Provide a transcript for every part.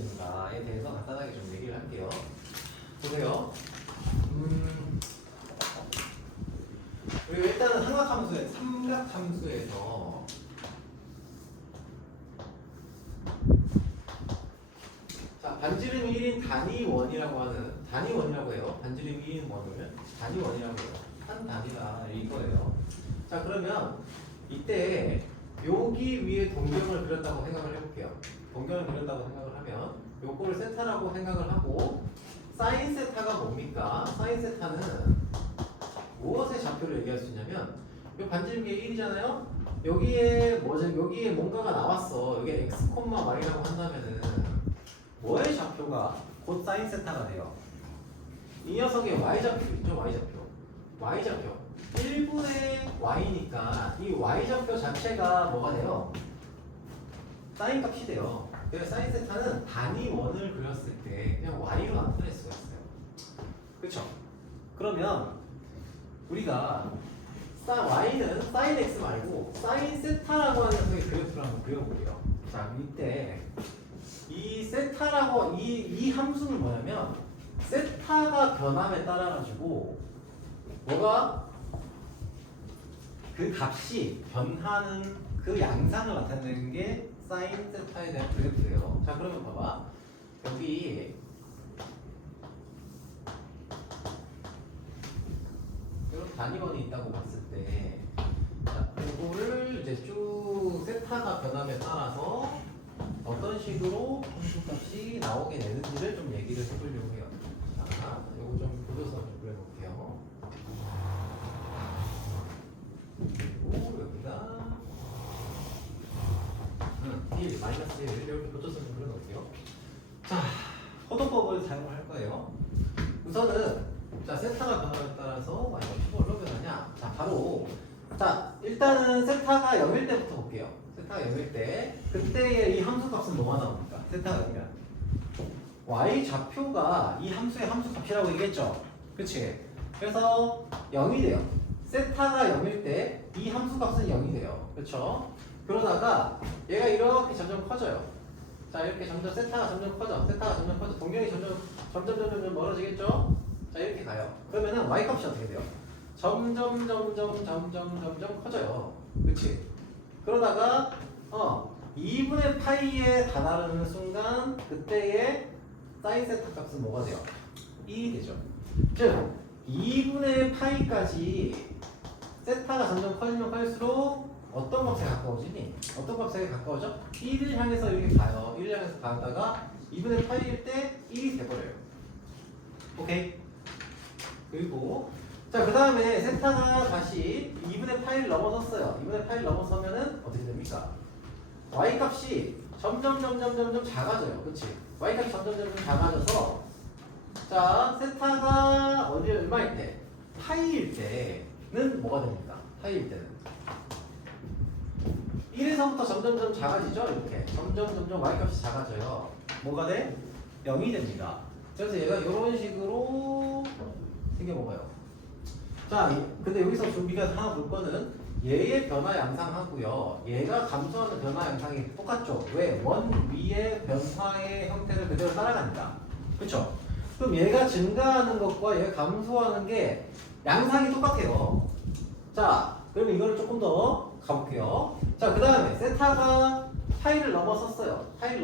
이루어지는가에 대해서 간단하게 좀 얘기를 할게요. 보세요. 그리고 일단은 삼각함수에서 자, 반지름 1인 단위원이라고 해요. 반지름 1인 원을 단위원이라고 해요. 한 단위가 이거예요. 자, 그러면 이때 여기 위에 동경을 그렸다고 생각을 해볼게요. 동경을 그렸다고 생각을 하면 요거를 세타라고 생각을 하고 사인 세타가 뭡니까? 사인 세타는 무엇의 좌표를 얘기할 수 있냐면 요 반지름계 1이잖아요. 여기에 여기에 뭔가가 나왔어. 여기 x, y라고 한다면은 뭐의 좌표가 곧 사인 세타가 돼요? 이 녀석의 y좌표 있죠? y좌표 1분의 y니까 이 y좌표 자체가 뭐가 돼요? 사인 값이 돼요. 그래서 사인 세타는 단위원을 그렸을 때 그냥 y로 나타낼 수가 있어요. 그쵸? 그러면 우리가 y는 사인 x 말고 사인 세타라고 하는 녀석의 그래프를 한번 그려볼게요. 자, 이때 이 세타라고 이 함수는 뭐냐면 세타가 변함에 따라 가지고 뭐가 그 값이 변하는 그 양상을 나타내는 게 사인 세타에 대한 그래프예요. 자, 그러면 봐봐. 여기 이런 단위원이 있다고 봤을 때 자, 이거를 이제 쭉 세타가 변함에 따라서 어떤 식으로 함수값이 나오게 되는지를 좀 얘기를 해보려고 해요. 자, 이거 좀 보여서 좀 그려볼게요. 그리고 여기다 1, 마이너스 1 이렇게 붙여서 좀 그려놓을게요. 자, 호도법을 사용을 할 거예요. 우선은 자, 세타가 변함에 따라서 y값이 뭘로 변하냐? 자, 바로 자, 일단은 세타가 0일 때부터 볼게요. 세타가 0일 때 그때의 이 함수 값은 뭐가 나옵니까? 세타가 0이면 y 좌표가 이 함수의 함수 값이라고 얘기했죠? 그치? 그래서 0이 돼요. 세타가 0일 때 이 함수 값은 0이 돼요. 그렇죠? 그러다가 얘가 이렇게 점점 커져요. 자, 이렇게 점점 세타가 점점 커져. 동경이 점점 멀어지겠죠? 자, 이렇게 가요. 그러면은 y 값이 어떻게 돼요? 점점 커져요. 그치? 그러다가 2분의 파이에 다다르는 순간 그때의 사인 세타 값은 뭐가 돼요? 1이 되죠. 즉 2분의 파이까지 세타가 점점 커지면 클수록 어떤 값에 가까워지니? 어떤 값에 가까워져? 1을 향해서 이렇게 가요. 1을 향해서 가다가 2분의 파이일 때 1이 돼버려요. 오케이? 그리고 자, 그 다음에 세타가 다시 2분의 파이를 넘어섰어요. 2분의 파이를 넘어서면은 어떻게 됩니까? y 값이 점점 작아져요. 그치? y 값이 점점 작아져서 자, 세타가 얼마일 때? 파이일 때는 뭐가 됩니까? 파이일 때는 1에서부터 점점 작아지죠? 이렇게 점점 y 값이 작아져요. 뭐가 돼? 0이 됩니다. 그래서 얘가 이런 식으로 생겨먹어요. 자, 근데 여기서 우리가 하나 볼 거는 얘의 변화 양상하고요. 얘가 감소하는 변화 양상이 똑같죠? 왜? 원 위의 변화의 형태를 그대로 따라가니까. 그쵸? 그럼 얘가 증가하는 것과 얘가 감소하는 게 양상이 똑같아요. 자, 그럼 이거를 조금 더 가볼게요. 자, 그 다음에 세타가 파이를 넘어섰어요. 파이를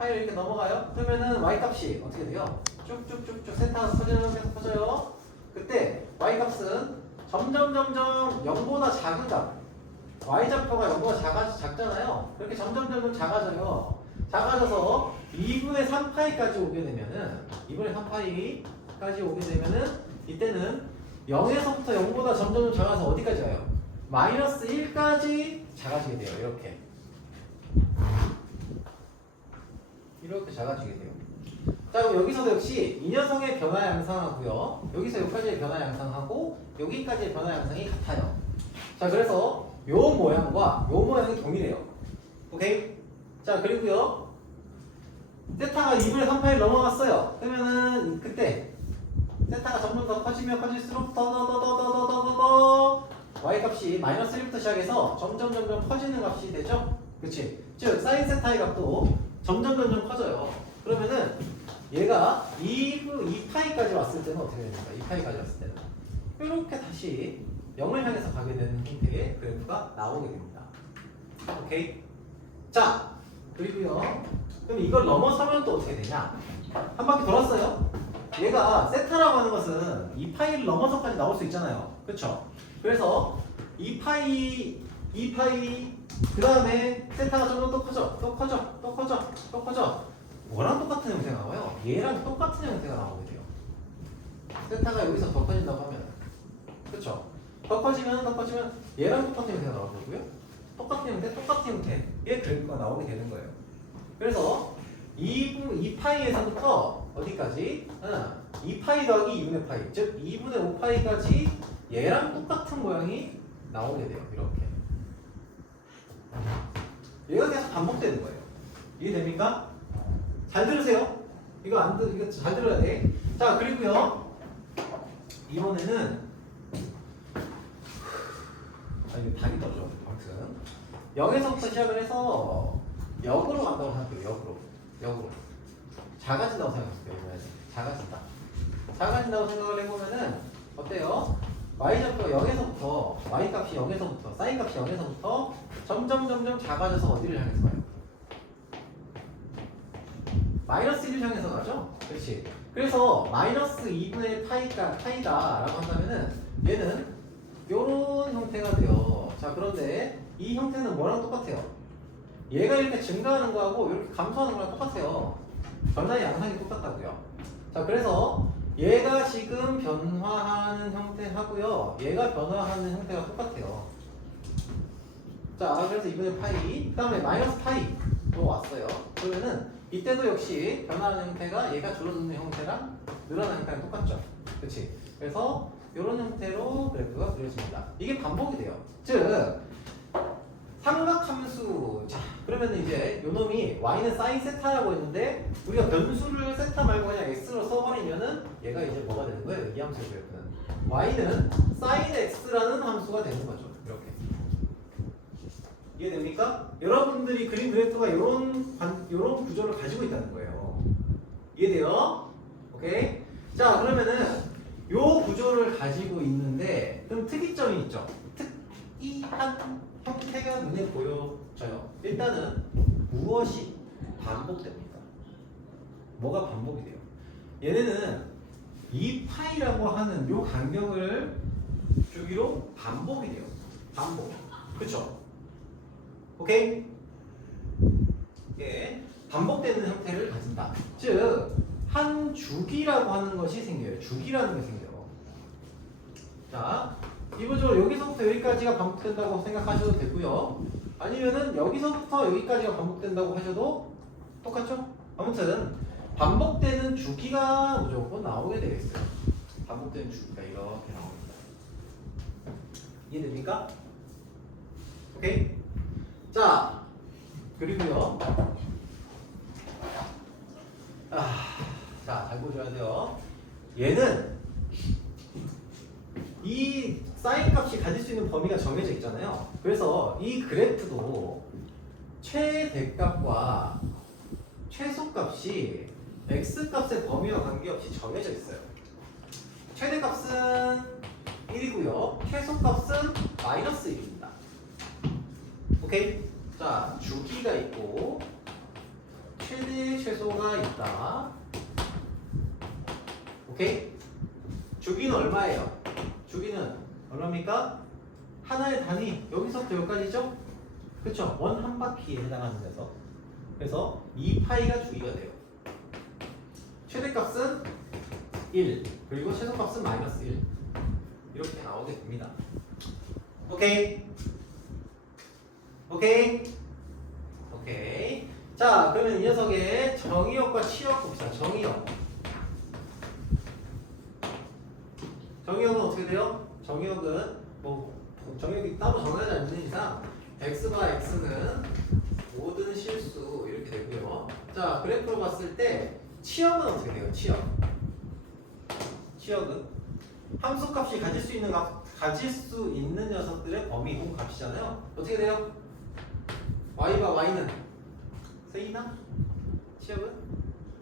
이렇게 넘어가요. 그러면은 y 값이 어떻게 돼요? 쭉쭉쭉쭉 세타가 계속 커져요. 그때 y 값은 점점 0보다 작은 값, y 좌표가 0보다 작잖아요. 그렇게 점점 작아져요. 작아져서 2분의 3파이까지 오게 되면은 이때는 0에서부터 0보다 점점 작아서 어디까지 가요? 마이너스 1까지 작아지게 돼요. 이렇게 작아지게 돼요. 자, 그럼 여기서도 역시 이 녀석의 변화 양상하고요. 여기서 여기까지의 변화 양상하고 여기까지의 변화 양상이 같아요. 자, 그래서 요 모양과 요 모양이 동일해요. 오케이? 자, 그리고요. 세타가 2분의 3파이를 넘어갔어요. 그러면은 그때 세타가 점점 더 커지면 커질수록 더 y 값이 마이너스 1부터 시작해서 점점 커지는 값이 되죠? 그치? 즉 사인 세타의 값도 점점 커져요. 그러면은 얘가 2파이까지 왔을 때는 어떻게 됩니까? 2파이까지 왔을 때는 이렇게 다시 0을 향해서 가게 되는 형태의 그래프가 나오게 됩니다. 오케이? 자, 그리고요. 그럼 이걸 넘어서면 또 어떻게 되냐? 한 바퀴 돌았어요. 얘가 세타라고 하는 것은 2파이를 넘어서까지 나올 수 있잖아요. 그렇죠? 그래서 2파이 그 다음에 세타가 점점 또 커져. 뭐랑 똑같은 형태가 나와요? 얘랑 똑같은 형태가 나오게 돼요. 세타가 여기서 더 커진다고 하면, 그렇죠? 더 커지면 얘랑 똑같은 형태가 나올 거고요. 똑같은 형태의 그래프가 나오게 되는 거예요. 그래서 2파이에서부터 어디까지? 2파이 더하기 2분의 파이, 즉 2분의 5파이까지 얘랑 똑같은 모양이 나오게 돼요. 이렇게. 얘가 계속 반복되는 거예요. 이해됩니까? 잘 들으세요. 이거 잘 들어야 돼. 자, 그리고요. 이번에는 이게 답이 더죠. 아무튼 0에서부터 시작을 해서 역으로 간다고 생각해요. 역으로 작아진다고 생각해요. 작아진다고 생각을 해보면은 어때요? y좌표가 0에서부터 y값이 0에서부터 sin 값이 0에서부터 점점 작아져서 어디를 향해서 가요? 마이너스 1을 향해서 가죠? 그렇지. 그래서 마이너스 2분의 파이다라고 한다면은 얘는 요런 형태가 돼요. 자, 그런데 이 형태는 뭐랑 똑같아요? 얘가 이렇게 증가하는 거하고 이렇게 감소하는 거랑 똑같아요. 변화의 양상이 똑같다고요. 자, 그래서 얘가 지금 변화하는 형태하고요. 얘가 변화하는 형태가 똑같아요. 자, 그래서 2분의 파이, 그 다음에 마이너스 파이로 왔어요. 그러면은 이때도 역시 변화하는 형태가 얘가 줄어드는 형태랑 늘어나는 형태랑 똑같죠. 그렇지? 그래서 이런 형태로 그래프가 그려집니다. 이게 반복이 돼요. 즉 삼각함수. 자, 그러면 이제 요놈이 y는 sin 세타라고 했는데 우리가 변수를 세타 말고 그냥 x로 써버리면은 얘가 이제 뭐가 되는 거예요? 이 함수의 그래프는 y는 sin x라는 함수가 되는 거죠. 이렇게. 이해됩니까? 여러분들이 그린 그래프가 요런 구조를 가지고 있다는 거예요. 이해돼요? 오케이? 자, 그러면은 요 구조를 가지고 있는데 그럼 특이점이 있죠. 특이한 형태가 눈에 보여져요. 일단은 무엇이 반복됩니다. 뭐가 반복이 돼요? 얘네는 2파이라고 하는 요 간격을 주기로 반복이 돼요. 반복. 그쵸? 오케이? 예, 반복되는 형태를 가진다. 즉, 한 주기라고 하는 것이 생겨요. 주기라는 게 생겨요. 자, 기본적으로 여기서부터 여기까지가 반복된다고 생각하셔도 되고요. 아니면은 여기서부터 여기까지가 반복된다고 하셔도 똑같죠? 아무튼 반복되는 주기가 무조건 나오게 되어 있어요. 반복되는 주기가 이렇게 나옵니다. 이해됩니까? 오케이? 자, 그리고요. 자, 잘 보셔야 돼요. 얘는 이 사인 값이 가질 수 있는 범위가 정해져 있잖아요. 그래서 이 그래프도 최대값과 최소값이 x값의 범위와 관계없이 정해져 있어요. 최대값은 1이고요. 최소값은 마이너스 1입니다. 오케이? 자, 주기가 있고 최대 최소가 있다. 오케이? 주기는 얼마예요? 주기는 얼마입니까? 하나의 단위, 여기서부터 여기까지죠? 그쵸? 원 한 바퀴에 해당하는 데서. 그래서 2파이가 주기가 돼요. 최대값은 1, 그리고 최소값은 마이너스 1. 이렇게 나오게 됩니다. 오케이? 오케이? 오케이. 자, 그러면 이 녀석의 정의역과 치역 봅시다. 정의역은 어떻게 돼요? 정의역은 정의역이 따로 정해져 있는 이상 x과 x는 모든 실수 이렇게 되고요. 자, 그래프로 봤을 때 치역은 어떻게 돼요? 치역은 함수값이 가질 수 있는 녀석들의 범위 혹은 값이잖아요. 어떻게 돼요? y와 y는 세이나? 시합은?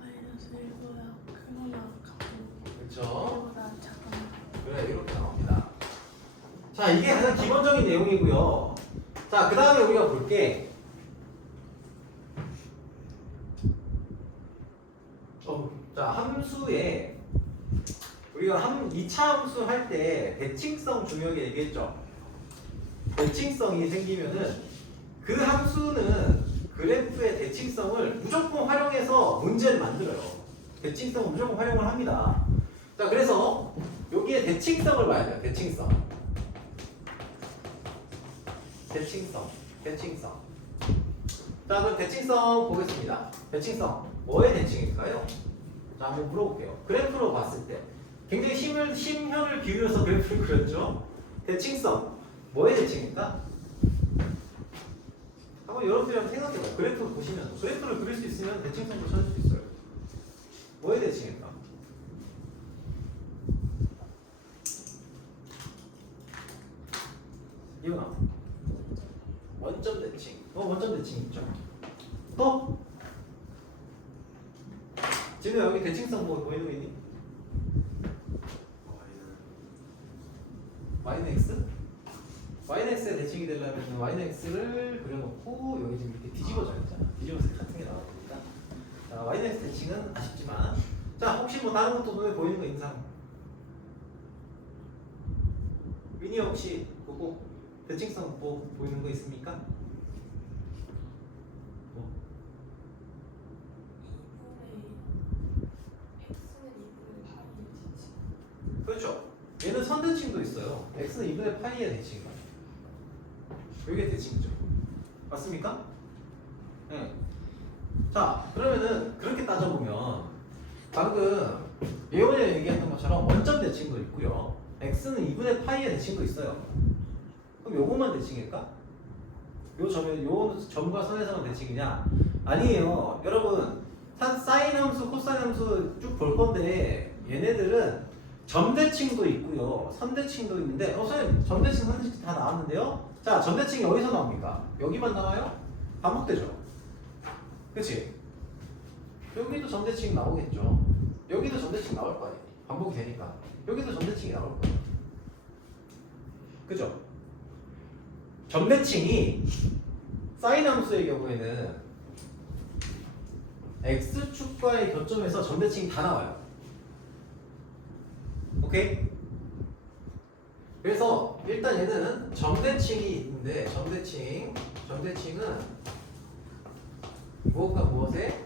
마이너스 1보다 크거나 같고 그렇죠. 1보다 작거나. 그래, 이렇게 나옵니다. 자, 이게 가장 기본적인 내용이고요. 자, 그 다음에 우리가 볼 게 자, 함수에 우리가 2차 함수 할 때 대칭성 중요하게 얘기했죠. 대칭성이 생기면은 그 함수는 그래프의 대칭성을 무조건 활용해서 문제를 만들어요. 대칭성을 무조건 활용을 합니다. 자, 그래서 여기에 대칭성을 봐야 돼요. 대칭성. 자, 그럼 대칭성 보겠습니다. 대칭성. 뭐의 대칭일까요? 자, 한번 물어볼게요. 그래프로 봤을 때 굉장히 심혈을 기울여서 그래프를 그렸죠? 대칭성. 뭐의 대칭일까? 한번 여러분들이 한번 생각해봐요. 그래프를 보시면 그래프를 그릴 수 있으면 대칭성도 찾을 수 있어요. 뭐의 대칭일까? 이거나 원점 대칭. 원점 대칭 있죠. 또 지금 여기 대칭성 뭐 보이는 거 있니? 마이너 x? 마이너 x의 대칭이 되려면 마이너 x를 그려놓고 여기 지금 이렇게 뒤집어져 있잖아. 뒤집어서 같은 게 나오니까. 자, 마이너 x 대칭은 아쉽지만, 자, 혹시 뭐 다른 것도 눈에 보이는 거 인상? 위니 혹시 그거 대칭성 뭐 보이는 거 있습니까? 뭐? 2분의 x는 2분의 파이의 대칭. 그렇죠. 얘는 선대칭도 있어요. x는 2분의 파이의 대칭. 이게 대칭이죠. 맞습니까? 네. 자, 그러면은 그렇게 따져보면 방금 예원이 얘기했던 것처럼 원점 대칭도 있고요. x는 2분의 파이의 대칭도 있어요. 그럼 요것만 대칭일까? 요 점과 선에서만 대칭이냐? 아니에요. 여러분, 사인 함수, 코사인 함수 쭉 볼 건데 얘네들은 점대칭도 있고요, 선대칭도 있는데, 선생님, 점대칭, 선대칭 다 나왔는데요? 자, 점대칭이 어디서 나옵니까? 여기만 나와요? 반복되죠? 그치? 여기도 점대칭 나오겠죠? 여기도 점대칭 나올 거 아니에요? 반복이 되니까. 여기도 점대칭이 나올 거예요. 그죠? 점대칭이 사인 함수의 경우에는 x축과의 교점에서 점대칭이 다 나와요. 오케이? 그래서 일단 얘는 점대칭이 있는데 점대칭은 무엇과 무엇의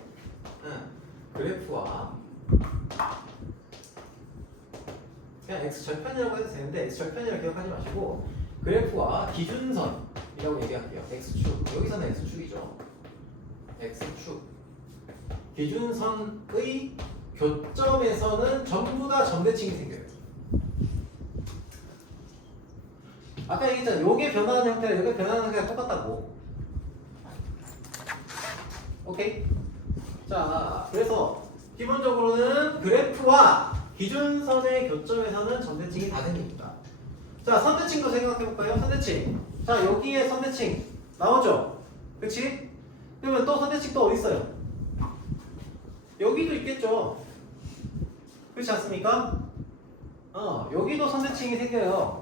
그래프와 그냥 x 절편이라고 해도 되는데 x 절편이라고 기억하지 마시고 그래프와 기준선이라고 얘기할게요. x축, 여기서는 x축이죠. x축 기준선의 교점에서는 전부 다 점대칭이 생겨요. 아까 얘기했잖아요. 요게 변화하는 형태랑 요게 변화하는 형태가 똑같다고. 오케이? 자, 그래서 기본적으로는 그래프와 기준선의 교점에서는 점대칭이 다 생깁니다. 자, 선대칭도 생각해볼까요? 선대칭. 자, 여기에 선대칭 나오죠? 그치? 그러면 또 선대칭 또 어디 있어요? 여기도 있겠죠? 그렇지 않습니까? 여기도 선대칭이 생겨요.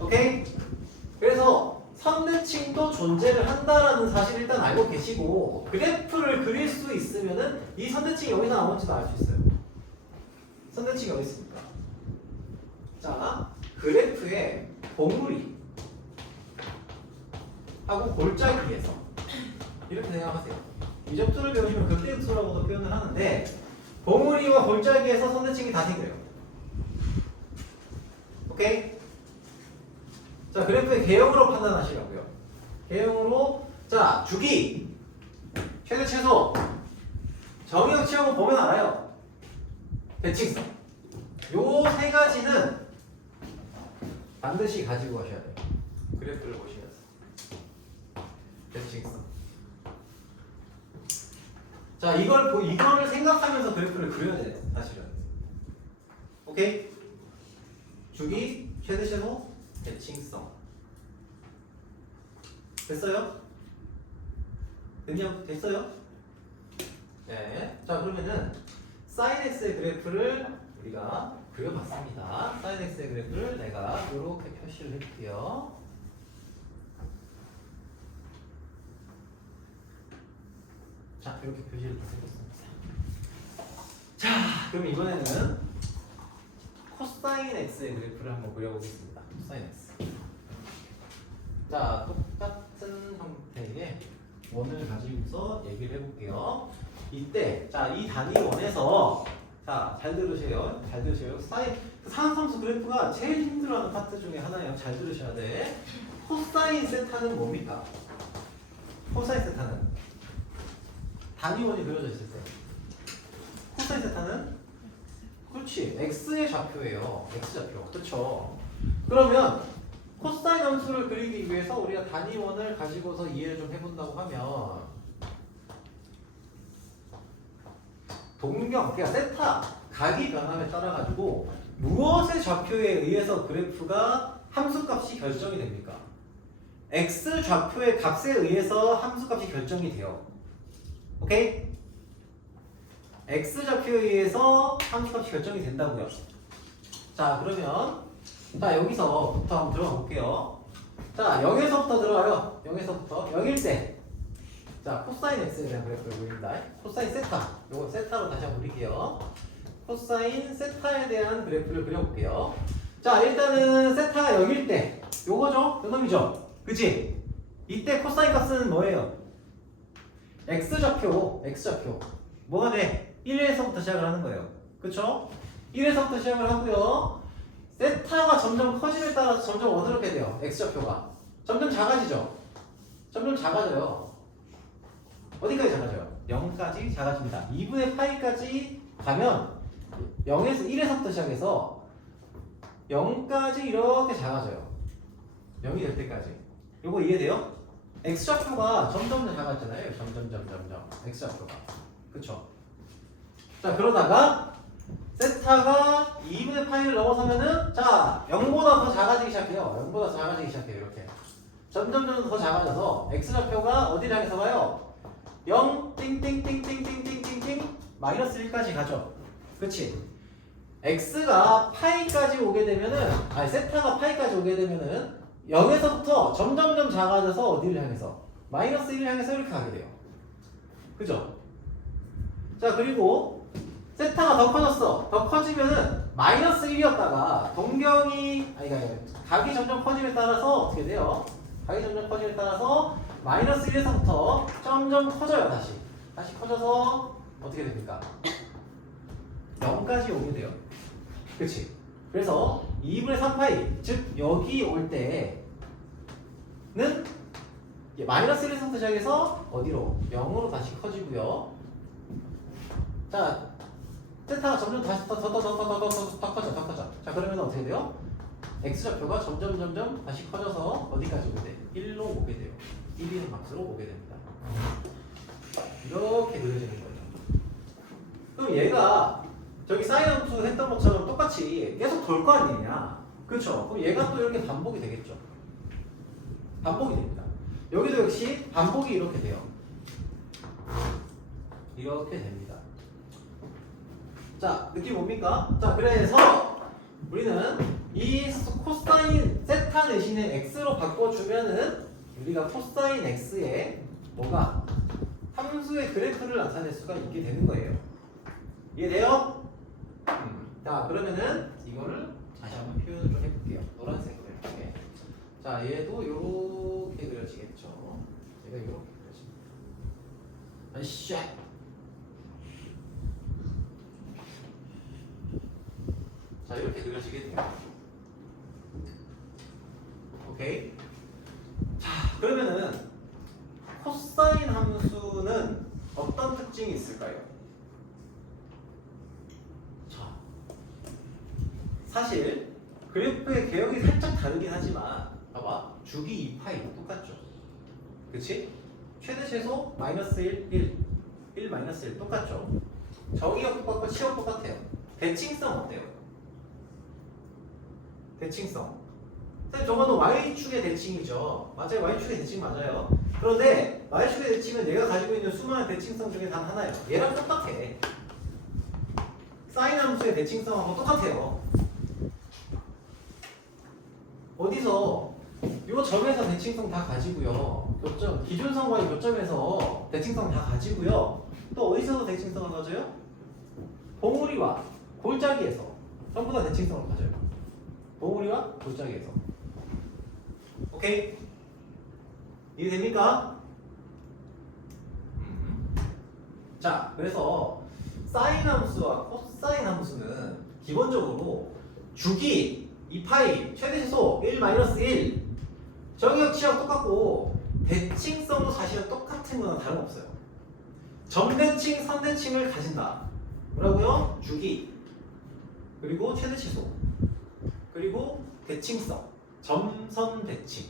오케이? 그래서 선대칭도 존재를 한다라는 사실을 일단 알고 계시고 그래프를 그릴 수 있으면은 이 선대칭이 어디서 나오는지도 알 수 있어요. 선대칭이 어디 있습니까? 자, 그래프의 봉우리 하고 골짜기에서 이렇게 생각하세요. 이 점수를 배우시면 극대극소라고도 표현을 하는데 봉우리와 골짜기에서 선대칭이 다 생겨요. 오케이? 자, 그래프의 개형으로 판단하시라고요. 개형으로, 자, 주기, 최대 최소, 정의역 치역은 보면 알아요. 대칭성. 요 세 가지는 반드시 가지고 가셔야 돼요. 그래프를 보시면서. 대칭성. 자, 이거를 생각하면서 그래프를 그려야 돼요. 사실은. 오케이? 주기, 최대 최소, 대칭성. 됐어요? 됐어요? 자, 그러면은 sin x의 그래프를 우리가 그려봤습니다. sin x의 그래프를 내가 이렇게 표시를 해볼게요. 자, 이렇게 표시를 좀 해봤습니다. 자, 그럼 이번에는 코사인 x의 그래프를 한번 그려보겠습니다. 코사인 x. 자, 똑같은 형태의 원을 가지고서 얘기를 해볼게요. 이때, 자, 이 단위 원에서, 자, 잘 들으세요. 잘 들으세요. 상함함수 그래프가 제일 힘들어하는 파트 중에 하나예요. 잘 들으셔야 돼. 코사인 세타는 뭡니까? 코사인 세타는 단위 원이 그려져 있을 때. 코사인 세타는 그렇지. x의 좌표예요. x 좌표. 그렇죠. 그러면 코사인 함수를 그리기 위해서 우리가 단위원을 가지고서 이해를 좀 해본다고 하면 동경, 그러니까 세타, 각이 변함에 따라 가지고 무엇의 좌표에 의해서 그래프가 함수값이 결정이 됩니까? x 좌표의 값에 의해서 함수값이 결정이 돼요. 오케이? x 좌표에 의해서 함수값이 결정이 된다고요. 자, 그러면 자, 여기서부터 한번 들어가 볼게요. 자, 0에서부터 들어가요. 0에서부터 0일 때. 자, 코사인 x에 대한 그래프를 그립니다. 코사인 세타. 요거 세타로 다시 한번 그릴게요. 코사인 세타에 대한 그래프를 그려볼게요. 자, 일단은 세타가 0일 때. 요거죠? 요 놈이죠? 그치? 이때 코사인 값은 뭐예요? x좌표. x좌표. 뭐가 돼? 1에서부터 시작을 하는 거예요. 그쵸? 1에서부터 시작을 하고요. 세타가 점점 커짐에 따라서 점점 어떻게 돼요? x좌표가 점점 작아지죠? 점점 작아져요. 어디까지 작아져요? 0까지 작아집니다. 2분의 파이까지 가면 0에서 1에서부터 시작해서 0까지 이렇게 작아져요. 0이 될 때까지. 이거 이해돼요? x좌표가 점점 작아지잖아요. 점점 x좌표가. 그쵸? 자, 그러다가 세타가 2분의 파이를 넘어서면은 자 0보다 더 작아지기 시작해요. 0보다 더 작아지기 시작해요. 이렇게 점점 더 작아져서 x좌표가 어디를 향해서 가요? 0 띵띵띵띵띵띵띵띵 마이너스 1까지 가죠. 그치? x가 파이까지 오게 되면은 아니 세타가 파이까지 오게 되면은 0에서부터 점점점 작아져서 어디를 향해서? 마이너스 1을 향해서 이렇게 가게 돼요. 그죠? 자, 그리고 세타가 더 커졌어. 더 커지면은 마이너스 1이었다가 동경이 각이 점점 커짐에 따라서 어떻게 돼요? 각이 점점 커짐에 따라서 마이너스 1에서부터 점점 커져요. 다시 커져서 어떻게 됩니까? 0까지 오게 돼요. 그치? 그래서 2분의 3파이 즉 여기 올 때는 마이너스 1에서부터 시작해서 어디로? 0으로 다시 커지고요. 자, 세타가 점점 다시 더 커져. 자, 그러면 어떻게 돼요? x좌표가 점점 다시 커져서 어디까지 오게 돼? 1로 오게 돼요. 1이는 값으로 오게 됩니다. 이렇게 그려지는 거예요. 그럼 얘가 저기 사인 함수 했던 것처럼 똑같이 계속 돌 거 아니냐? 그렇죠? 그럼 얘가 또 이렇게 반복이 되겠죠? 반복이 됩니다. 여기도 역시 반복이 이렇게 돼요. 이렇게 됩니다. 자, 느낌 뭡니까? 자, 그래서 우리는 이 코사인 세타 대신에 x로 바꿔주면은 우리가 코사인 x에 뭐가 함수의 그래프를 나타낼 수가 있게 되는 거예요. 이해돼요? 자, 그러면은 이거를 다시 한번 표현을 좀 해볼게요. 노란색으로 이렇게. 자, 얘도 이렇게 그려지겠죠. 얘가 이렇게 그려집니다. 아이씨. 자, 이렇게 그려지게 돼요. 오케이. 자, 그러면은 코사인 함수는 어떤 특징이 있을까요? 자, 사실 그래프의 개형이 살짝 다르긴 하지만 봐봐, 주기 2파이 똑같죠. 그치? 최대 최소 마이너스 1 마이너스 1 똑같죠. 정의역 똑같고 치역 똑같아요. 대칭성 어때요? 대칭성. 적어도 y축의 대칭이죠. 맞아요. y축의 대칭 맞아요. 그런데 y축의 대칭은 얘가 가지고 있는 수많은 대칭성 중에 단 하나예요. 얘랑 똑같아. 사인 함수의 대칭성하고 똑같아요. 어디서 요 점에서 대칭성 다 가지고요. 교점 기준선과의 교점에서 대칭성 다 가지고요. 또 어디서도 대칭성을 가져요? 봉우리와 골짜기에서 전부 다 대칭성을 가져요. 봉우리와 골짜기에서. 오케이? 이해됩니까? 자, 그래서 사인 함수와 코사인 함수는 기본적으로 주기 2파이 최대시소 1-1 정의역 치역 똑같고 대칭성도 사실은 똑같은 거는 다름없어요. 점대칭, 선대칭을 가진다. 뭐라고요? 주기 그리고 최대시소 그리고 대칭성 점선대칭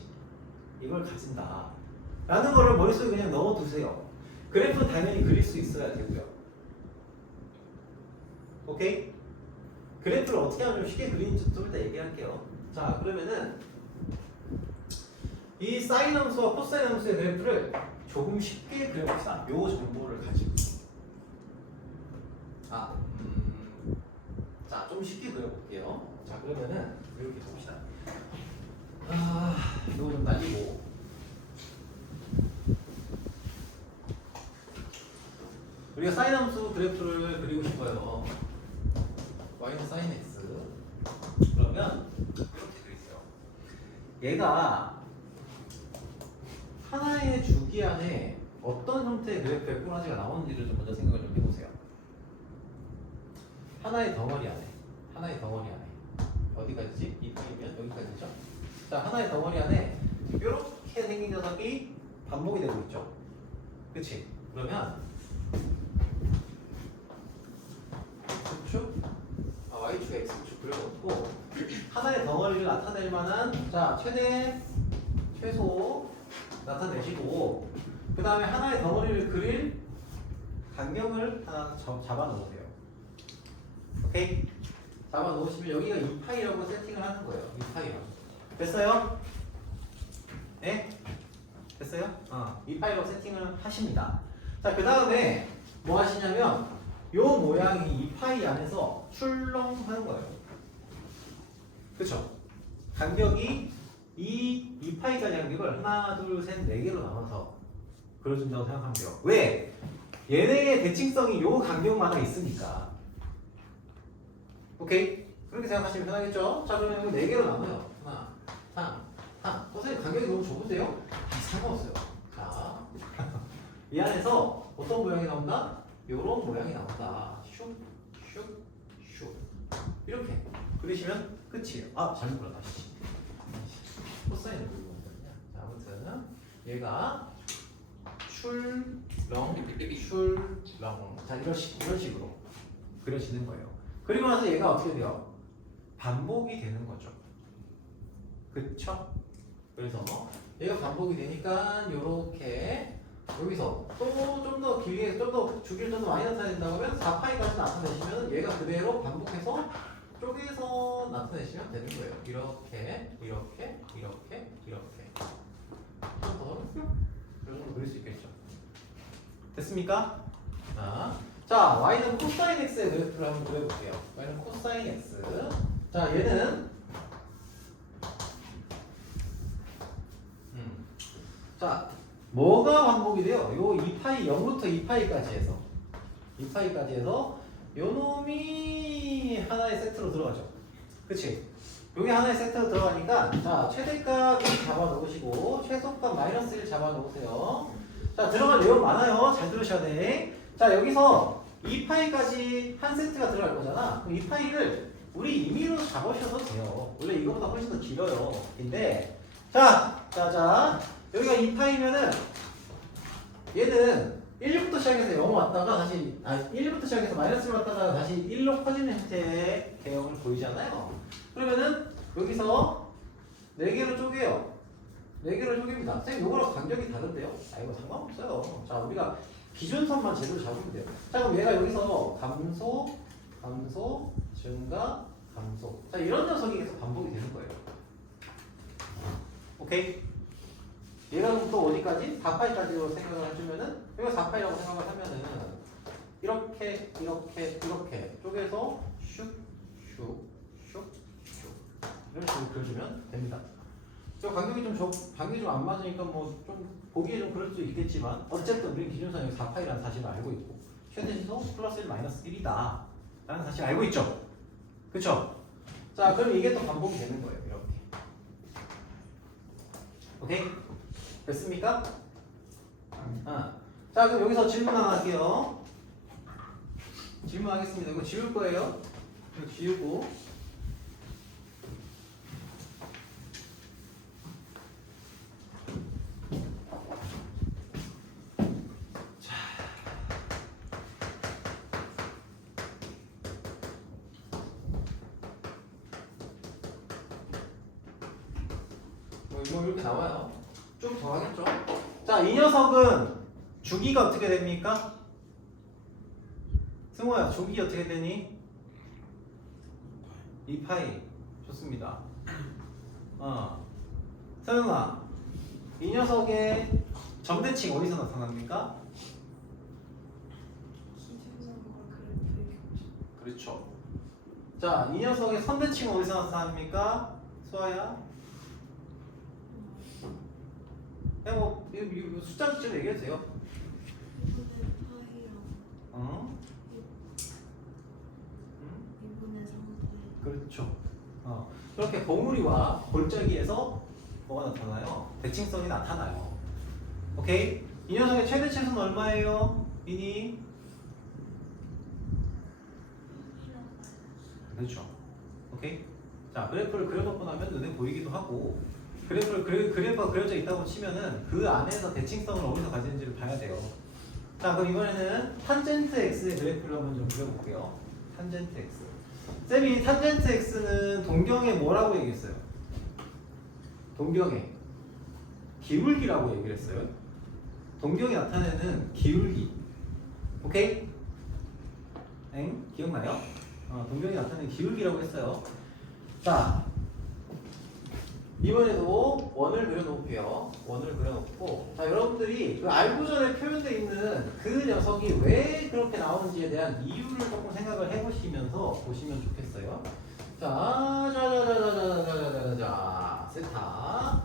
이걸 가진다 라는 거를 머릿속에 그냥 넣어두세요. 그래프는 당연히 그릴 수 있어야 되고요. 오케이? 그래프를 어떻게 하면 좀 쉽게 그리는지 좀 이따 얘기할게요. 자, 그러면은 이 사인 함수와 코사인 함수의 그래프를 조금 쉽게 그려봅시다. 요 정보를 가지고. 자, 좀 쉽게 그려볼게요. 자, 그러면은 이렇게 봅시다. 이거 좀 날리고. 우리가 사인 함수 그래프를 그리고 싶어요. y는 sin x. 그러면 이렇게 되어 있어요. 얘가 하나의 주기 안에 어떤 형태의 그래프의 꼬라지가 나오는지를 좀 먼저 생각을 좀 해보세요. 하나의 덩어리 안에 어디까지지? 이 P면 여기까지죠? 자, 하나의 덩어리 안에 이렇게 생긴 녀석이 반복이 되고 있죠. 그치? 그러면 X축, Y축, X축 그려놓고 하나의 덩어리를 나타낼 만한 자 최대, 최소 나타내시고 그 다음에 하나의 덩어리를 그릴 간격을 하나 잡아 놓으세요. 오케이? 잡아 놓으시면 여기가 2파이라고 세팅을 하는 거예요. 2파이라고. 됐어요? 네? 됐어요? 2파이라고 세팅을 하십니다. 자, 그 다음에 뭐 하시냐면 요 모양이 2파이 안에서 출렁하는 거예요. 그쵸? 간격이 이 2파이까지 간격을 하나, 둘, 셋, 4개로 나눠서 그려준다고 생각하면 돼요. 왜? 얘네의 대칭성이 요 간격마다 있으니까. 오케이? 그렇게 생각하시면 편하겠죠? 자, 그러면 4개로 나눠요. 하나, 3. 선생님 간격이 너무 좁으세요? 상관없어요. 자, 이 안에서 어떤 모양이 나온다? 요런 모양이 나온다. 슉, 슉, 슉. 이렇게 그리시면 끝이에요. 잘못 그렸다. 코사인을 그리고 있거든요. 자, 아무튼 얘가 출렁. 자, 이런 식으로 그려지는 거예요. 그리고 나서 얘가 어떻게 돼요? 반복이 되는 거죠. 그쵸? 그래서 얘가 반복이 되니까 요렇게 여기서 또 좀 더 길게 좀 더 주기를 좀 더 많이 나타낸다고 하면 4파이까지 나타내시면 얘가 그대로 반복해서 쪼개서 나타내시면 되는 거예요. 이렇게 좀더 이런 식으로 그릴 수 있겠죠. 됐습니까? 자, y는 코사인 x의 그래프를 한번 그려볼게요. y는 코사인 x. 자, 얘는 자, 뭐가 반복이 돼요? 요 2파이 0부터 2파이까지 해서 2파이까지 해서 요 놈이 하나의 세트로 들어가죠. 그치? 요게 하나의 세트로 들어가니까 자, 최대값 1 잡아 놓으시고 최소값 -1 잡아 놓으세요. 자, 들어갈 내용 많아요. 잘 들으셔야 돼. 자, 여기서 2파이까지 한 세트가 들어갈 거잖아. 그럼 2파이를 우리 임의로 잡으셔도 돼요. 원래 이거보다 훨씬 더 길어요. 근데 자, 여기가 2파이면은 얘는 1부터 시작해서 0 왔다가 다시 1부터 시작해서 -1 왔다가 다시 1로 커지는 형태의 개형을 보이잖아요. 그러면은 여기서 4개로 쪼개요. 4개로 쪼갭니다. 선생님 요거랑 간격이 다른데요? 이거 상관없어요. 자, 우리가 기준선만 제대로 잡으면 돼요. 자, 그럼 얘가 여기서 감소, 증가, 감소. 자, 이런 녀석이 계속 반복이 되는 거예요. 오케이? 얘가 그럼 또 어디까지? 4파이까지로 생각을 해주면은 여기가 4파이라고 생각을 하면은 이렇게 쪼개서 슉 이런 식으로 그려주면 됩니다. 저 간격이 간격이 좀 안 맞으니까 뭐 좀 보기에 좀 그럴 수 있겠지만 어쨌든 우리 기준선 여기 4파이라는 사실을 알고 있고 최대시속 플러스 1 마이너스 1이다 라는 사실을 알고 있죠. 그쵸? 자 그럼 이게 또 반복이 되는 거예요. 이렇게. 오케이? 됐습니까? 자 그럼 여기서 질문 하나 할게요. 질문하겠습니다. 이거 지울 거예요. 이거 지우고 뭐 이렇게 나와요. 좀 더 하겠죠? 자, 이 녀석은 주기가 어떻게 됩니까? 승호야, 주기 어떻게 되니? 2파이. 좋습니다. 서영아, 이 녀석의 점대칭 어디서 나타납니까? 기준선과 그래프의 겹쳐. 그렇죠. 자, 이 녀석의 선대칭 어디서 나타납니까? 수아야? 그냥 뭐 이거 숫자로 좀 얘기해 주세요. 2분의 파이랑 어? 2분의 3파이. 그렇죠. 그렇게 봉우리와 골짜기에서 뭐가 나타나요? 대칭성이 나타나요. 오케이? 이 녀석의 최대치수는 얼마예요? 미니? 그렇죠. 오케이? 자, 그래프를 그려놓고 나면 눈에 보이기도 하고 그래프가 그려져 있다고 치면은 그 안에서 대칭성을 어디서 가지는지를 봐야 돼요. 자, 그럼 이번에는 탄젠트 x의 그래프를 한번 좀 그려볼게요. 탄젠트 x. 쌤이 탄젠트 x는 동경에 뭐라고 얘기했어요? 동경에 기울기라고 얘기를 했어요. 동경이 나타내는 기울기. 오케이? 엥? 기억나요? 동경이 나타내는 기울기라고 했어요. 자, 이번에도 원을 그려놓을게요. 원을 그려놓고, 자, 여러분들이 그 알고전에 표현되어 있는 그 녀석이 왜 그렇게 나오는지에 대한 이유를 조금 생각을 해보시면서 보시면 좋겠어요. 자, 자자자자자자자자자 세타,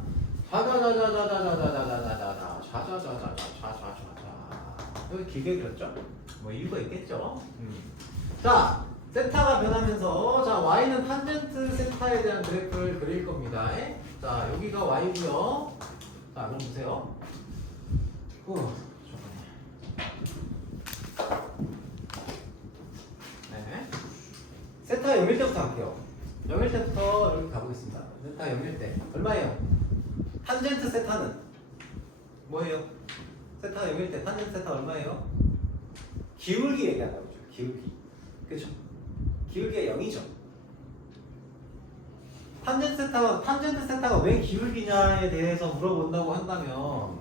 자자자자자자자자자자자 자자자자자자자자자 여기 길게 그렸죠? 뭐 이유가 있겠죠? 자, 세타가 변하면서 자 y는 탄젠트 세타에 대한 그래프를 그릴 겁니다. 자, 여기가 y고요. 자, 그럼 보세요. 네. 세타 0일 때부터 할게요. 0일 때부터 여기 가보겠습니다. 세타 0일 때 얼마예요? 탄젠트 세타는 뭐예요? 세타 0일 때 탄젠트 세타 얼마예요? 기울기 얘기한다고 그죠? 기울기. 그렇죠? 기울기가 0이죠. 탄젠트 세타가 왜 기울기냐에 대해서 물어본다고 한다면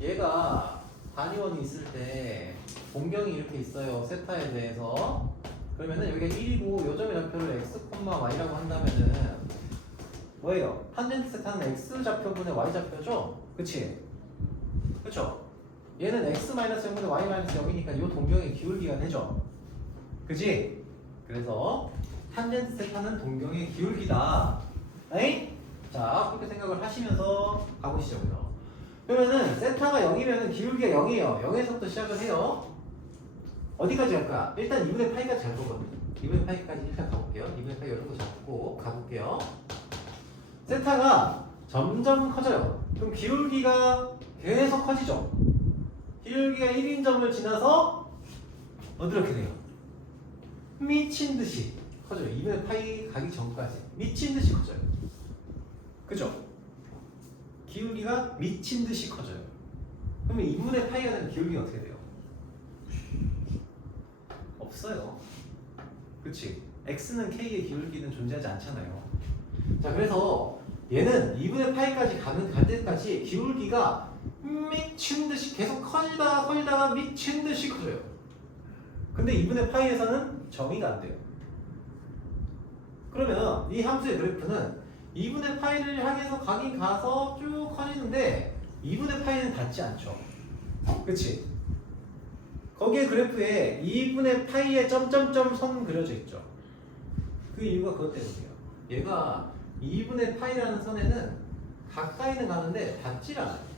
얘가 단위원이 있을 때 공경이 이렇게 있어요. 세타에 대해서. 그러면은 여기가 1이고 요점의 좌표를 x, y라고 한다면은 뭐예요? 탄젠트 세타는 x 좌표분의 y 좌표죠? 그치? 그쵸? 얘는 x-0분의 y-0이니까 이 동경의 기울기가 되죠? 그치? 그래서 탄젠트 세타는 동경의 기울기다. 에이? 자, 그렇게 생각을 하시면서 가보시죠. 그러면은 세타가 0이면은 기울기가 0이에요. 0에서부터 시작을 해요. 어디까지 갈까? 일단 2분의 파이까지 갈 거거든요. 2분의 파이까지 일단 가볼게요. 2분의 파이 이런 거 잡고 가볼게요. 세타가 점점 커져요. 그럼 기울기가 계속 커지죠. 기울기가 1인 점을 지나서 어떻게 돼요? 미친 듯이 커져요. 2분의 파이 가기 전까지 미친 듯이 커져요. 그죠? 기울기가 미친 듯이 커져요. 그러면 2분의 파이가 되면 기울기가 어떻게 돼요? 없어요. 그치? x는 k의 기울기는 존재하지 않잖아요. 자, 그래서 얘는 2분의 파이까지 갈 때까지 기울기가 미친 듯이 계속 커지다가 미친 듯이 커져요. 근데 2분의 파이에서는 정의가 안 돼요. 그러면 이 함수의 그래프는 2분의 파이를 향해서 가긴 가서 쭉 커지는데 2분의 파이는 닿지 않죠. 그치? 거기에 그래프에 2분의 파이에 점점점 선 그려져 있죠. 그 이유가 그것 때문이에요. 얘가 2분의 파이라는 선에는 가까이는 가는데 닿질 않아요.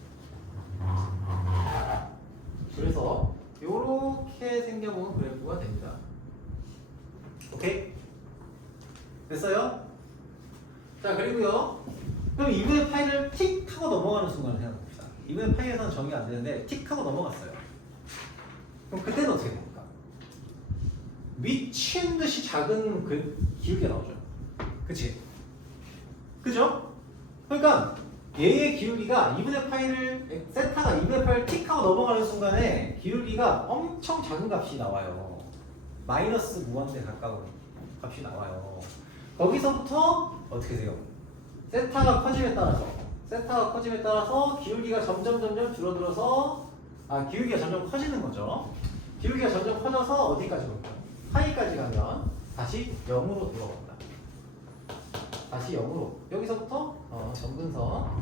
그래서 이렇게 생겨본 그래프가 됩니다. 오케이? 됐어요? 자, 그리고요. 그럼 2분의 파이를 틱 하고 넘어가는 순간을 생각해봅시다. 2분의 파이에서는 정의가 안 되는데 틱 하고 넘어갔어요. 그럼 그때는 어떻게 됩니까? 미친 듯이 작은 기울기가 나오죠. 그치? 그죠? 그러니까 얘의 기울기가 2분의 파이를 세타가 2분의 파이를 틱 하고 넘어가는 순간에 기울기가 엄청 작은 값이 나와요. 마이너스 무한대 가까운 값이 나와요. 거기서부터 어떻게 돼요? 세타가 커짐에 따라서 기울기가 점점 줄어들어서 기울기가 점점 커지는 거죠. 기울기가 점점 커져서 어디까지 올까요? 파이까지 가면 다시 0으로 돌아옵니다. 다시 0으로 여기서부터 점근선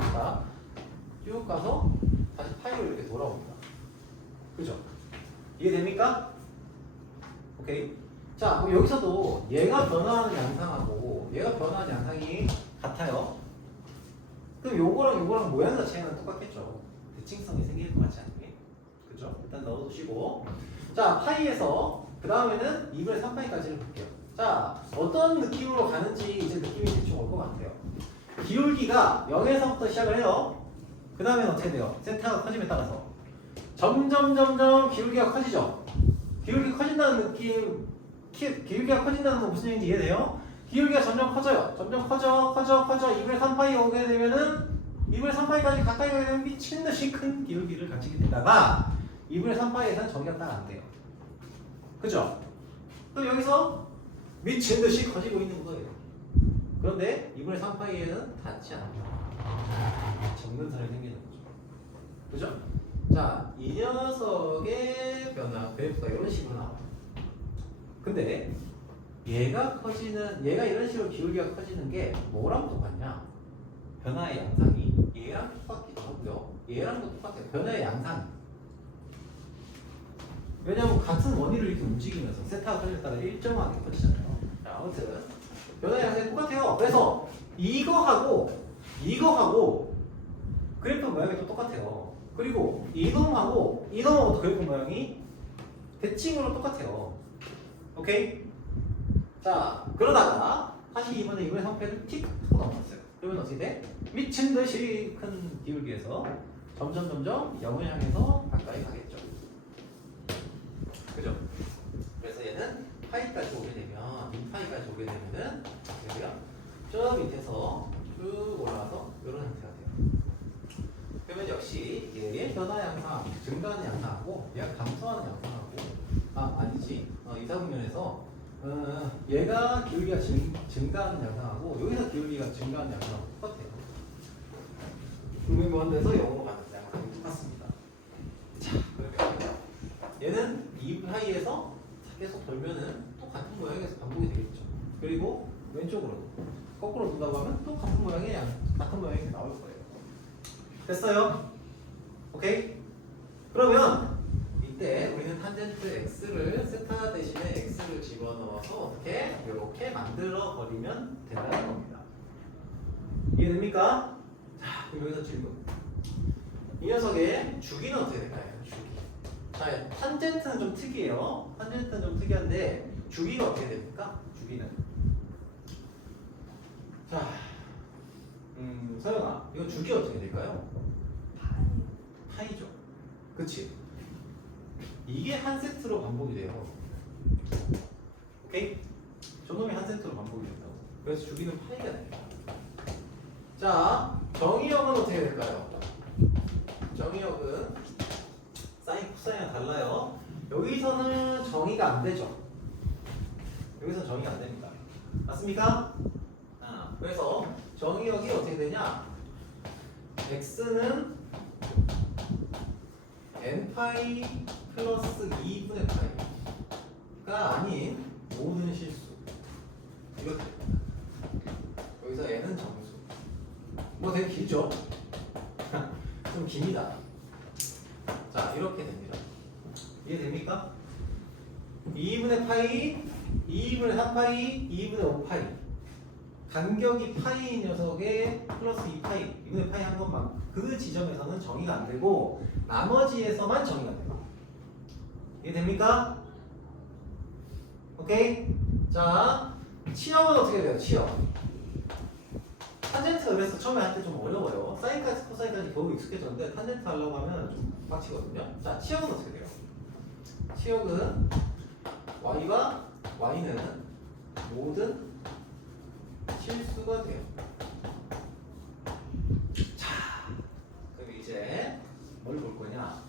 쭉 가서 다시 파이로 이렇게 돌아옵니다. 그죠? 이해됩니까? 오케이. 자, 그럼 여기서도 얘가 변화하는 양상하고 얘가 변화하는 양상이 같아요. 그럼 요거랑 모양 자체는 똑같겠죠. 대칭성이 생길 것 같지 않니? 그죠? 일단 넣어두시고. 자, 파이에서 그 다음에는 2분의 3파이까지를 볼게요. 자, 어떤 느낌으로 가는지 이제 느낌이 대충 올 것 같아요. 기울기가 0에서부터 시작을 해요. 그 다음에는 어떻게 돼요? 세타가 커짐에 따라서 점점 기울기가 커지죠. 기울기가 커진다는 느낌, 기울기가 커진다는 건 무슨 얘기인지 이해돼요? 기울기가 점점 커져요. 점점 커져 2분의 3파이가 오게 되면은 2분의 3파이까지 가까이 가게 되면 미친듯이 큰 기울기를 가지게 되다가 2분의 3파이에서는 정의가 딱 안 돼요. 그죠? 그럼 여기서 미친듯이 커지고 있는 거예요. 그런데 2분의 3파이에는 닿지 않아요. 점근선이 생기는 거죠. 그죠? 자, 이 녀석의 변화 그래프가 이런 식으로 나와요. 근데 얘가 이런 식으로 기울기가 커지는 게 뭐랑 똑같냐? 변화의 양상이 얘랑 똑같기도 하고요. 얘랑도 똑같아요. 변화의 양상. 왜냐하면 같은 원리를 이렇게 움직이면서 세타가 커지에 따라 일정하게 커지잖아요. 자, 아무튼 변화의 양상이 똑같아요. 그래서 이거하고 그래프 모양이 또 똑같아요. 그리고 이놈하고 또 그래프 모양이 대칭으로 똑같아요. 오케이? 자, 그러다가 다시 이번에 2분의 3패를 틱 하고 넘어갔어요. 그러면 어떻게 돼? 미친 듯이 큰 기울기에서 점점 0을 향해서 가까이 가겠죠. 그죠? 그래서 얘는 파이까지 오게 되면, 이 파이까지 오게 되면은 어떻게 돼요? 저 밑에서 쭉 올라가서 이런 형태가 돼요. 그러면 역시 얘의 변화 양상, 증가하는 양상하고 얘가 감소하는 양상하고 아니지. 이사분면에서 얘가 기울기가 증가하는 양상하고 여기서 기울기가 증가하는 양상하고 똑같아요. 분명무한대에서 0으로 가는 양상이 똑같습니다. 자, 그러면 얘는 2분 사이에서 계속 돌면은 또 같은 모양에서 반복이 되겠죠. 그리고 왼쪽으로 거꾸로 둔다고 하면 또 같은 모양이 나올 거예요. 됐어요? 오케이? 그러면 이때 우리는 탄젠트 x를 세타 대신에 x를 집어넣어서 어떻게 이렇게 만들어 버리면 된다는 겁니다. 이해됩니까? 자, 그럼 여기서 질문. 이 녀석의 주기는 어떻게 될까요? 주기. 자, 탄젠트는 좀 특이해요. 탄젠트는 좀 특이한데 주기가 어떻게 됩니까? 주기는. 자, 서영아, 이거 주기 어떻게 될까요? 파이죠. 그치? 이게 한 세트로 반복이 돼요. 오케이? 저놈이 한 세트로 반복이 된다고. 그래서 주기는 파이가 됩니다. 자, 정의역은 어떻게 될까요? 정의역은 사인, 코사인이랑 달라요. 여기서는 정의가 안 되죠. 여기서는 정의가 안 됩니다. 맞습니까? 그래서 정의역이 어떻게 되냐? x는 n파이 플러스 2분의 파이가 아닌 모든 실수. 이렇게 됩니다. 여기서 n은 정수. 뭐 되게 길죠? 좀 깁니다. 자, 이렇게 됩니다. 이해됩니까? 2분의 파이, 2분의 4파이, 2분의 5파이. 간격이 파이인 녀석에 플러스 2파이, 2분의 파이 한 것만 그 지점에서는 정의가 안 되고 나머지에서만 정의가 돼요. 이해됩니까? 오케이? 자, 치역은 어떻게 돼요? 치역. 탄젠트가 그래서 처음에 할 때 좀 어려워요. 사인까지 코사인까지 겨우 익숙해졌는데 탄젠트 하려고 하면 좀 빡치거든요. 자, 치역은 어떻게 돼요? 치역은 y와 y는 모든 실수가 돼요. 자, 그럼 이제 뭘 볼 거냐?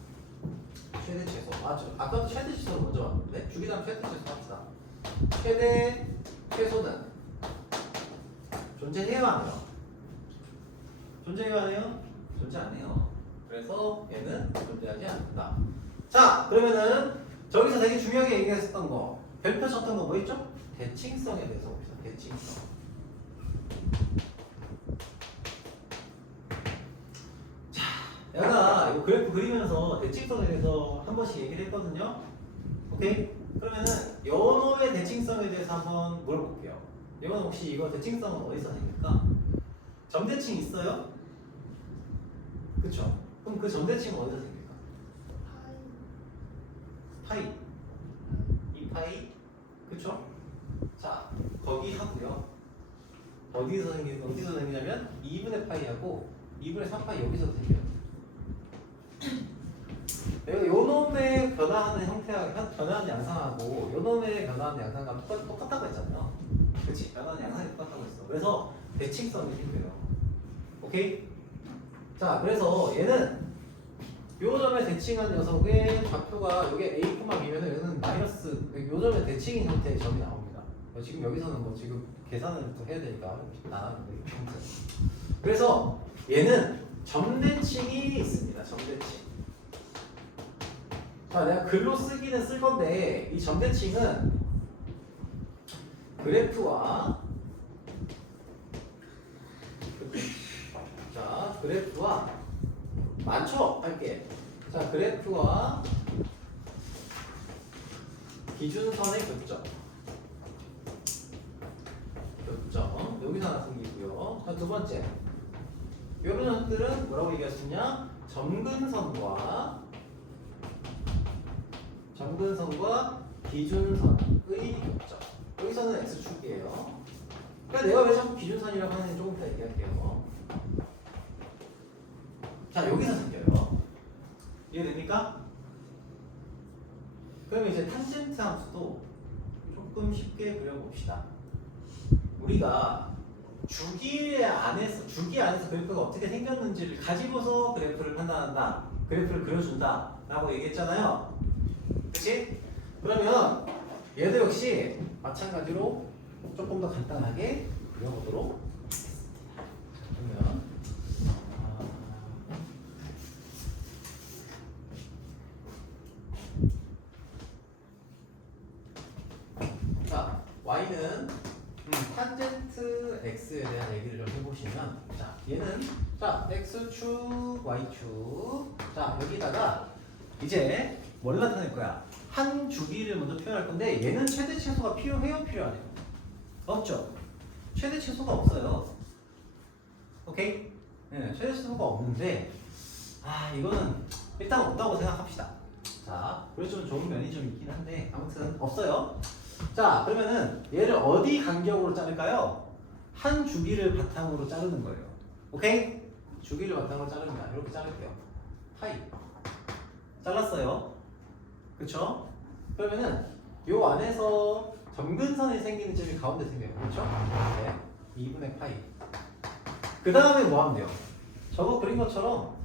최대 최소. 아까도 최대 최소 먼저 왔는데 주기다음 최대 최소 합시다. 최대 최소는 존재해요, 안 해요? 존재해요, 안 해요? 존재 안 해요. 그래서 얘는 존재하지 않는다. 자, 그러면은 저기서 되게 중요하게 얘기했었던 거, 별표 쳤던 거 뭐 있죠? 대칭성에 대해서 봅시다. 대칭성. 자, 내가 이 그래프 그리면서 대칭성에 대해서 한 번씩 얘기를 했거든요. 오케이? 그러면은 요놈의 대칭성에 대해서 한번 물어볼게요. 이건 혹시 이거 대칭성은 어디서 생길까? 점대칭 있어요? 그쵸? 그럼 그 점대칭은 어디서 생길까? 파이. 2파이? 그쵸? 자, 거기 하고요. 어디서 생기냐면 2분의 파이하고 2분의 3파이 여기서 생겨요. 내가 요놈의 변화하는 형태와 변화하는 양상하고 요놈의 변화하는 양상과 똑같다고 했잖아요. 그치? 변화하는 양상이 똑같다고 했어. 그래서 대칭성이 생겨요. 오케이? 자, 그래서 얘는 요 점에 대칭한 녀석의 좌표가 요게 a, b면은 얘는 마이너스 요 점에 대칭인 형태의 점이 나옵니다. 지금 여기서는 뭐 지금 계산을 또 해야 되니까 나왔는데 그래서 얘는 점대칭이 있습니다. 점대칭. 자, 내가 글로 쓰기는 쓸 건데 이 점대칭은 그래프와 자, 그래프와 많죠? 할게. 자, 그래프와 기준선의 교점. 여기서 하나 생기고요. 자, 두 번째. 이런 녀석들은 뭐라고 얘기하시냐? 점근선과 기준선의 교점. 여기서는 x축이에요. 그러니까 내가 왜 자꾸 기준선이라고 하는지 조금 이따 얘기할게요. 자, 여기서 생겨요. 이해됩니까? 그러면 이제 탄젠트 함수도 조금 쉽게 그려봅시다. 우리가 주기 안에서 그래프가 어떻게 생겼는지를 가지고서 그래프를 판단한다, 그래프를 그려준다 라고 얘기했잖아요. 그치? 그러면 얘도 역시 마찬가지로 조금 더 간단하게 그려보도록 하겠습니다. 그러면 자, y는 탄젠트 x에 대한 얘기를 좀 해보시면, 자, 얘는 자 x축, y축. 자, 여기다가 이제 뭘 나타낼 거야? 한 주기를 먼저 표현할 건데 얘는 최대 최소가 필요해요, 필요 안 해요? 없죠. 최대 최소가 없어요. 오케이? 네, 최대 최소가 없는데 이거는 일단 없다고 생각합시다. 자, 그래서 좀 좋은 면이 좀 있긴 한데 아무튼 없어요. 자, 그러면은 얘를 어디 간격으로 자를까요? 한 주기를 바탕으로 자르는 거예요. 오케이? 주기를 바탕으로 자릅니다. 이렇게 자를게요. 파이. 잘랐어요. 그쵸? 그러면은 요 안에서 점근선이 생기는 점이 가운데 생겨요. 그렇죠? 네. 2분의 파이. 그 다음에 뭐 하면 돼요? 저거 그린 것처럼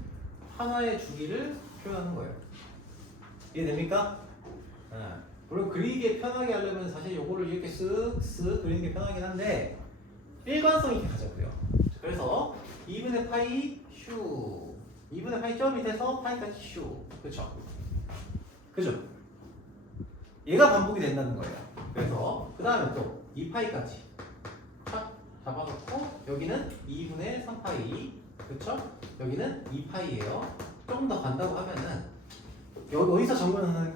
하나의 주기를 표현하는 거예요. 이해됩니까? 네. 물론 그리기에 편하게 하려면 사실 요거를 이렇게 쓱쓱 그리는 게 편하긴 한데 일관성 있게 가자고요. 그래서 2분의 파이 휴, 2분의 파이 점 밑에서 파이까지 휴. 그쵸? 그죠? 얘가 반복이 된다는 거예요. 그래서 그 다음에 또 2파이까지 탁 잡아놓고 여기는 2분의 3파이. 그쵸? 여기는 2파이예요. 좀 더 간다고 하면은 어디서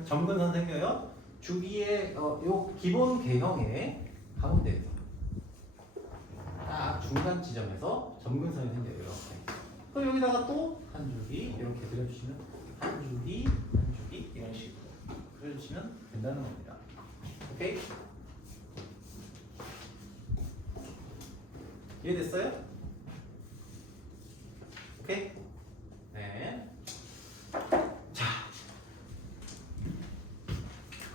점근선 생겨요? 주기의 요 기본 개형의 가운데에서 딱 중간 지점에서 점근선이 생겨요. 이렇게. 그럼 여기다가 또 한 줄기 이렇게 그려주시면 한 줄기 이런 식으로 그려주시면 된다는 겁니다. 오케이? 이해됐어요? 오케이? 네. 자,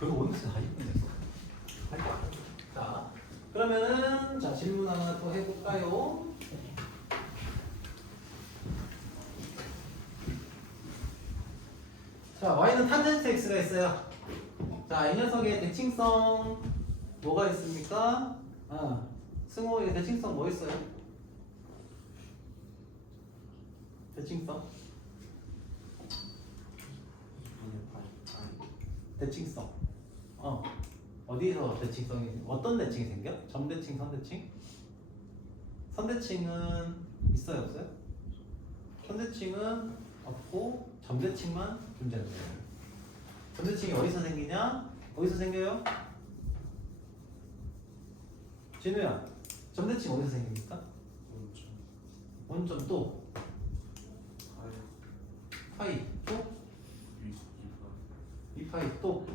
그리고 오늘 다 20분 됐어. 할 거야. 자, 그러면은 자 질문 하나 또 해볼까요? 자, y는 탄젠트 x가 있어요. 자, 이 녀석의 대칭성 뭐가 있습니까? 승호의 대칭성 뭐 있어요? 대칭성? 대칭성. 어디서 대칭성이 어떤 대칭이 생겨? 점대칭, 선대칭? 선대칭은 있어요, 없어요? 선대칭은 없고 점대칭만 존재하는 거예요. 점대칭이 어디서 생기냐? 어디서 생겨요? 진우야, 점대칭 어디서 생깁니까? 원점 또 파이 또 2파이 또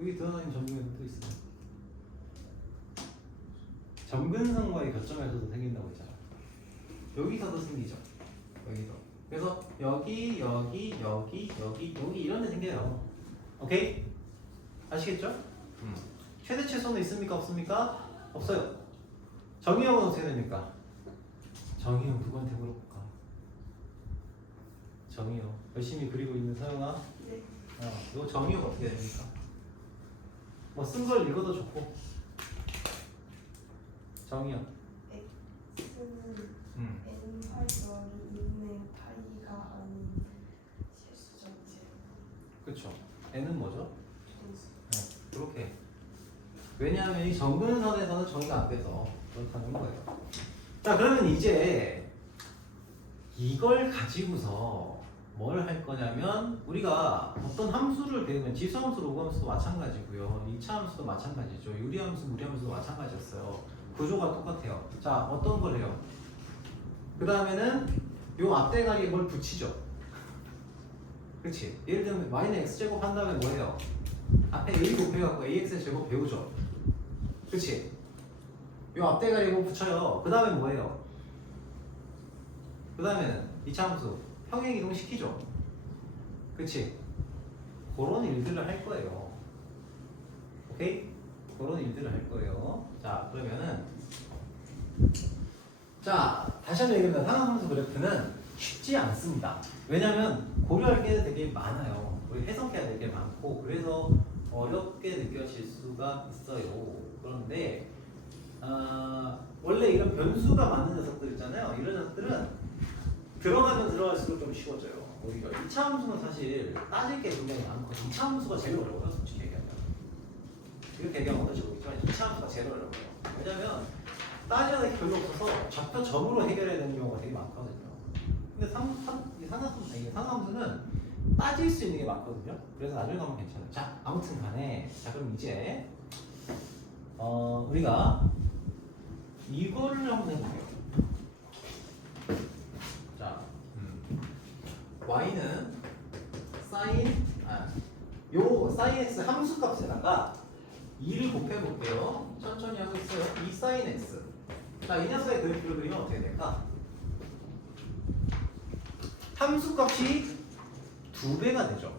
여기 드러나는 점근은 또 있어요. 점근선과의 교점에서도 생긴다고 했잖아. 여기서도 생기죠. 여기서. 그래서 여기 이런 데 생겨요. 오케이? 아시겠죠? 최대 최소는 있습니까? 없습니까? 없어요. 정의형은 어떻게 됩니까? 정의형 누구한테 물어볼까? 정의형 열심히 그리고 있는 서영아. 네. 이거 정의형 어떻게 됩니까? 뭐 쓴 걸 읽어도 좋고. 정의형. x는 음. n 파이 더하기 2분의 파이가 아닌 실수 전체. 그렇죠. n은 뭐죠? 그렇게. 왜냐하면 이 점근선에서는 정의가 안 돼서 그렇다는 거예요. 자, 그러면 이제 이걸 가지고서 뭘 할 거냐면 우리가 어떤 함수를 배우면 지수함수, 로그함수도 마찬가지고요. 2차 함수도 마찬가지죠. 유리함수, 무리함수도 마찬가지였어요. 구조가 똑같아요. 자, 어떤 걸 해요? 그 다음에는 요 앞대가리에 뭘 붙이죠. 그렇지? 예를 들면 y는 x제곱 한 다음에 뭐 해요? 앞에 a 곱해갖고 ax의 제곱 배우죠. 그렇지? 요 앞대가리에 뭐 붙여요. 그 다음에 뭐예요? 그 다음에는 2차 함수 평행 이동 시키죠. 그치? 그런 일들을 할 거예요. 오케이? 그런 일들을 할 거예요. 자, 그러면은 자, 다시 한번 얘기합니다. 상하함수 그래프는 쉽지 않습니다. 왜냐면 고려할 게 되게 많아요. 우리 해석해야 될 게 많고 그래서 어렵게 느껴질 수가 있어요. 그런데 원래 이런 변수가 많은 녀석들 있잖아요. 이런 녀석들은 들어가면 들어갈수록 좀 쉬워져요. 오히려 2차 함수는 사실 따질 게 굉장히 많거든요. 2차 함수가 제일 어려워요. 솔직히 얘기하면. 이렇게 얘기하면 어떨지 모르겠지만 2차 함수가 제일 어려워요. 왜냐면 따져야 될 게 별로 없어서 좌표점으로 해결해야 되는 경우가 되게 많거든요. 근데 상함수는 따질 수 있는 게 많거든요. 그래서 나중에 가면 괜찮아요. 자, 아무튼 간에 자, 그럼 이제 우리가 이거를 한번 해볼게요. 자, y는 요 sin x 함수 값에다가 2를 곱해볼게요. 천천히 하고 있어요. 2 sin x. 자, 이 녀석의 그래프를 그리면 어떻게 될까? 함수 값이 2배가 되죠.